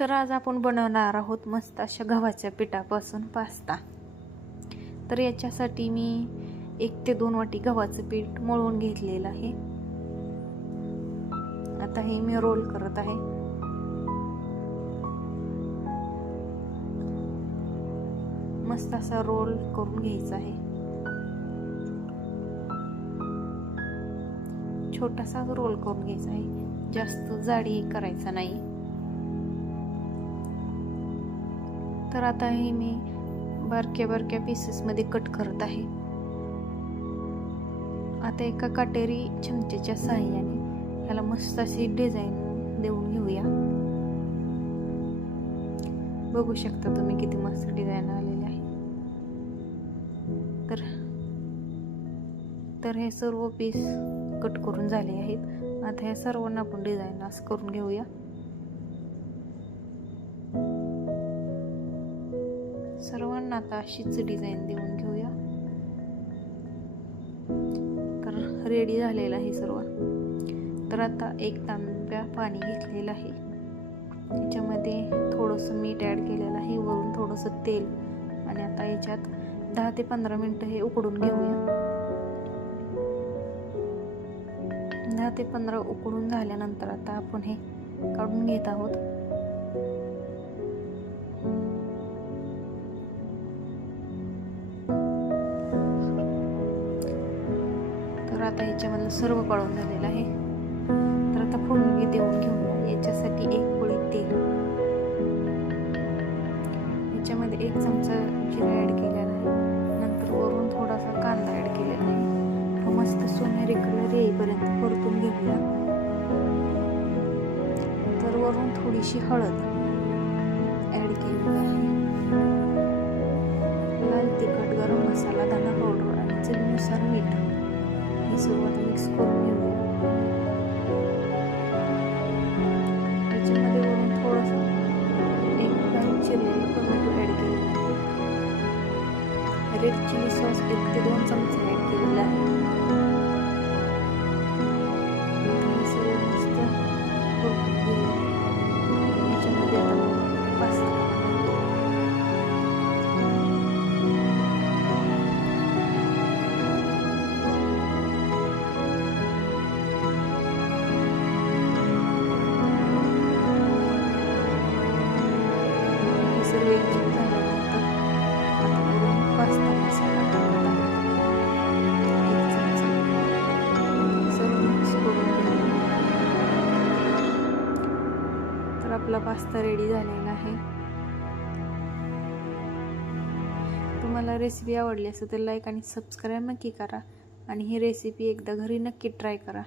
तर आज आपण बनवणार आहोत मस्त अशा गव्हाच्या पिठापासून पास्ता. तर याच्यासाठी मी एक ते दोन वाटी गव्हाचं पीठ मळून घेतलेलं आहे. आता हे मी रोल करत आहे. मस्त असा रोल करून घ्यायचा आहे. छोटासा रोल करून घ्यायचा आहे. जास्त जाडी करायचा नाही. तर आता हे मी बारक्या बारक्या पीसेसमध्ये कट करत आहे. आता एका काटेरी चमचेच्या साह्याने ह्याला मस्त अशी डिझाईन देऊन घेऊया. बघू शकता तुम्ही किती मस्त डिझाईन आलेले आहे. तर तर हे सर्व पीस कट करून झाले आहेत. आता ह्या सर्वांना आपण डिझाईन असं करून घेऊया. सर्वांना आता अशीच डिझाईन देऊन घेऊया. तर रेडी झालेलं आहे सर्व. तर आता एक तांब्या पाणी घेतलेलं आहे. त्याच्यामध्ये थोडंसं मीठ ॲड केलेलं आहे. वरून थोडंसं तेल. आणि आता याच्यात दहा ते पंधरा मिनटं हे उकडून घेऊया. दहा ते पंधरा उकडून झाल्यानंतर आता आपण हे काढून घेत आहोत. आता ह्याच्यामधलं सर्व कळून झालेलं आहे. तर आता फोडणी देऊन घेऊ याच्यासाठी एक पोळी तेल याच्यामध्ये एक चमचा जिरा ॲड केलेला आहे. नंतर वरून थोडासा कांदा ॲड केलेला आहे. तो मस्त सोनेरी कलर येईपर्यंत परतून घेऊया. तर वरून थोडीशी हळद ॲड केलेली आहे. लाल तिखट गरम मसाला धना पावडर आणि चवीनुसार मीठ. सुरुवात मिक्स करून घेऊ त्याच्यामध्ये वरून थोडंसं एक बारीक चिरलेलं टोमॅटो ॲड केलेला आहे रेड चिली सॉस एक ते दोन चमचे ॲड केलेला आहे तर आपला पास्ता रेडी झालेला आहे. तुम्हाला रेसिपी आवडली असेल तर लाईक आणि सबस्क्राईब नक्की करा. आणि ही रेसिपी एकदा घरी नक्की ट्राय करा.